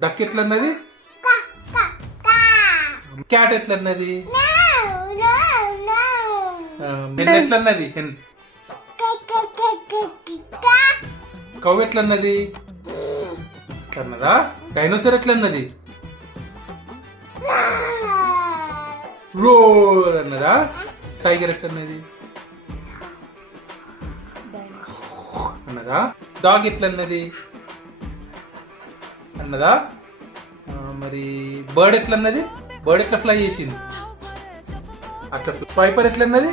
Duck ఎట్లన్నది? Cat ఎట్లన్నది? Hen ఎట్లన్నది? హెన్. కౌ ఎట్లన్నది? ఎట్లన్నదా? డైనోసార్ ఎట్లన్నది? రోర్ అన్నదా? టైగర్ ఎట్లన్నది? అన్నదా? డాగ్ ఎట్లన్నది అన్నదా? మరి బర్డ్ ఎట్లన్నది? బర్డ్ ఎట్లా ఫ్లై చేసింది? అట్లా స్వైపర్ ఎట్లన్నది?